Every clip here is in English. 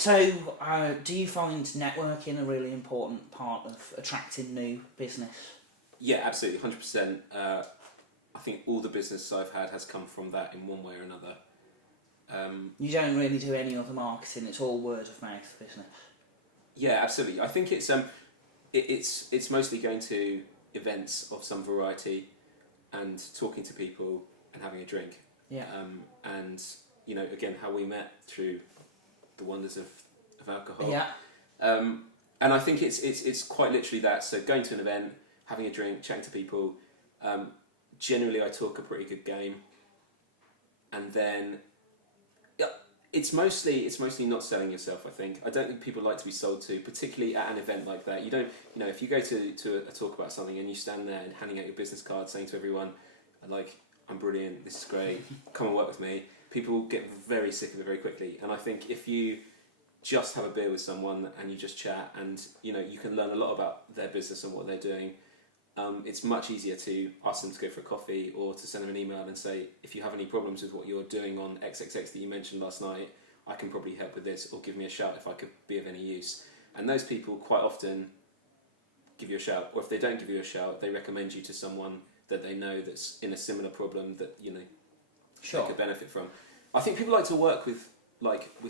So, do you find networking a really important part of attracting new business? Yeah, absolutely, 100%. I think all the business I've had has come from that in one way or another. You don't really do any other marketing; it's all word of mouth business. Yeah, absolutely. I think it's mostly going to events of some variety and talking to people and having a drink. Yeah. And again, how we met through the wonders of alcohol. Yeah. And I think it's quite literally that. So going to an event, having a drink, chatting to people. Generally, I talk a pretty good game, and then it's mostly not selling yourself. I think I don't think people like to be sold to, particularly at an event like that. You don't, if you go to a talk about something and you stand there and handing out your business card, saying to everyone, like, I'm brilliant, this is great, come and work with me. People get very sick of it very quickly, and I think if you just have a beer with someone and you just chat, and you can learn a lot about their business and what they're doing. It's much easier to ask them to go for a coffee or to send them an email and say, if you have any problems with what you're doing on XXX that you mentioned last night, I can probably help with this, or give me a shout if I could be of any use. And those people quite often give you a shout, or if they don't give you a shout, they recommend you to someone that they know that's in a similar problem that Sure. they could benefit from. I think people like to work with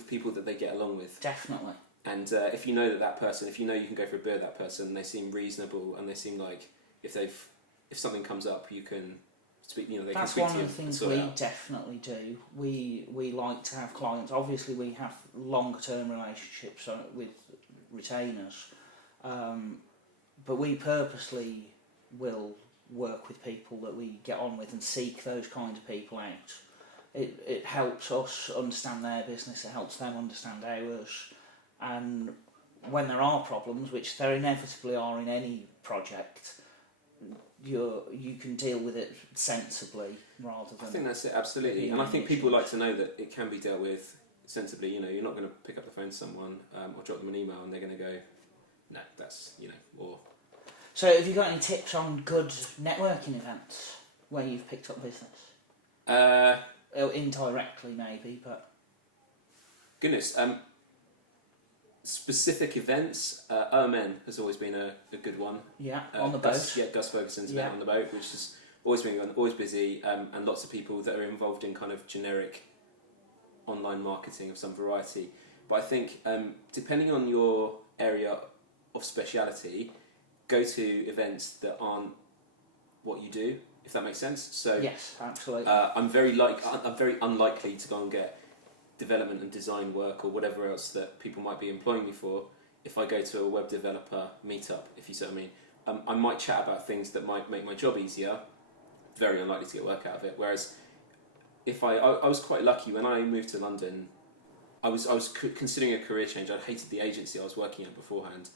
people that they get along with. Definitely. And if you know that person, if you know you can go for a beer with that person, they seem reasonable, and they seem like if something comes up, you can speak. They That's can speak one to you. of the things we definitely do. We like to have clients. Obviously, we have longer term relationships with retainers, but we purposely will work with people that we get on with and seek those kind of people out. It helps us understand their business. It helps them understand ours, and when there are problems, which there inevitably are in any project, you can deal with it sensibly rather than. I think that's it, absolutely, and I think people like to know that it can be dealt with sensibly. You're not going to pick up the phone to someone or drop them an email and they're going to go, no, that's or. So, have you got any tips on good networking events where you've picked up business? Indirectly, maybe, but. Goodness. Specific events, OMN has always been a good one. Yeah, on the boat. Gus Ferguson's event on the boat, which has always been always busy, and lots of people that are involved in kind of generic online marketing of some variety. But I think depending on your area of speciality, go to events that aren't what you do, if that makes sense. So yes, absolutely. I'm very unlikely to go and get development and design work or whatever else that people might be employing me for if I go to a web developer meetup, if you see what I mean. I might chat about things that might make my job easier, very unlikely to get work out of it. Whereas if I was quite lucky when I moved to London, I was considering a career change. I hated the agency I was working at beforehand.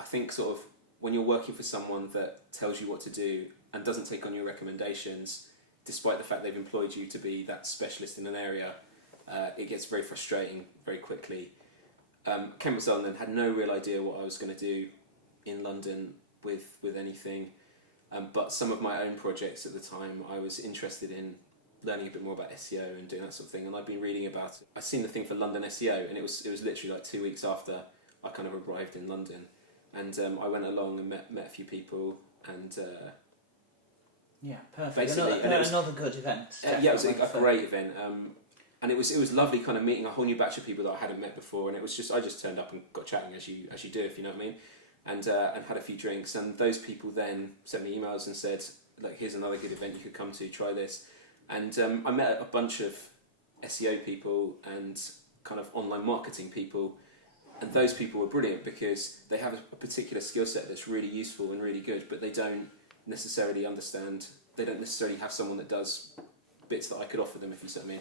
I think sort of when you're working for someone that tells you what to do and doesn't take on your recommendations, despite the fact they've employed you to be that specialist in an area, it gets very frustrating very quickly. Came to London, had no real idea what I was going to do in London with anything, but some of my own projects at the time I was interested in learning a bit more about SEO and doing that sort of thing, and I'd been reading about it. I'd seen the thing for London SEO, and it was literally like 2 weeks after I kind of arrived in London, and I went along and met a few people, and yeah, perfect. Basically, Another good event. Yeah, it was a great event. And it was lovely kind of meeting a whole new batch of people that I hadn't met before, and it was I just turned up and got chatting as you do, if you know what I mean, and had a few drinks, and those people then sent me emails and said, like, here's another good event you could come to, try this. And I met a bunch of SEO people and kind of online marketing people, and those people were brilliant because they have a particular skill set that's really useful and really good, but they don't necessarily have someone that does bits that I could offer them, if you see what I mean.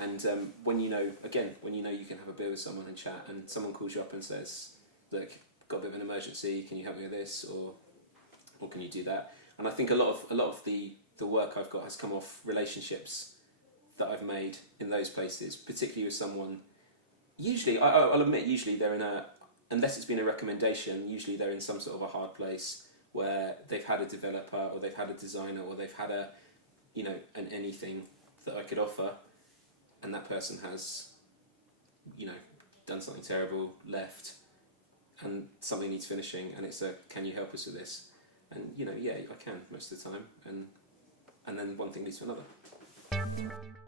And when you know you can have a beer with someone and chat, and someone calls you up and says, look, got a bit of an emergency, can you help me with this, or can you do that? And I think a lot of the work I've got has come off relationships that I've made in those places, particularly with someone. Usually, I'll admit, usually they're in unless it's been a recommendation, usually they're in some sort of a hard place where they've had a developer or they've had a designer or they've had an anything that I could offer, and that person has done something terrible, left, and something needs finishing, and it's a, can you help us with this? And yeah, I can most of the time, and then one thing leads to another.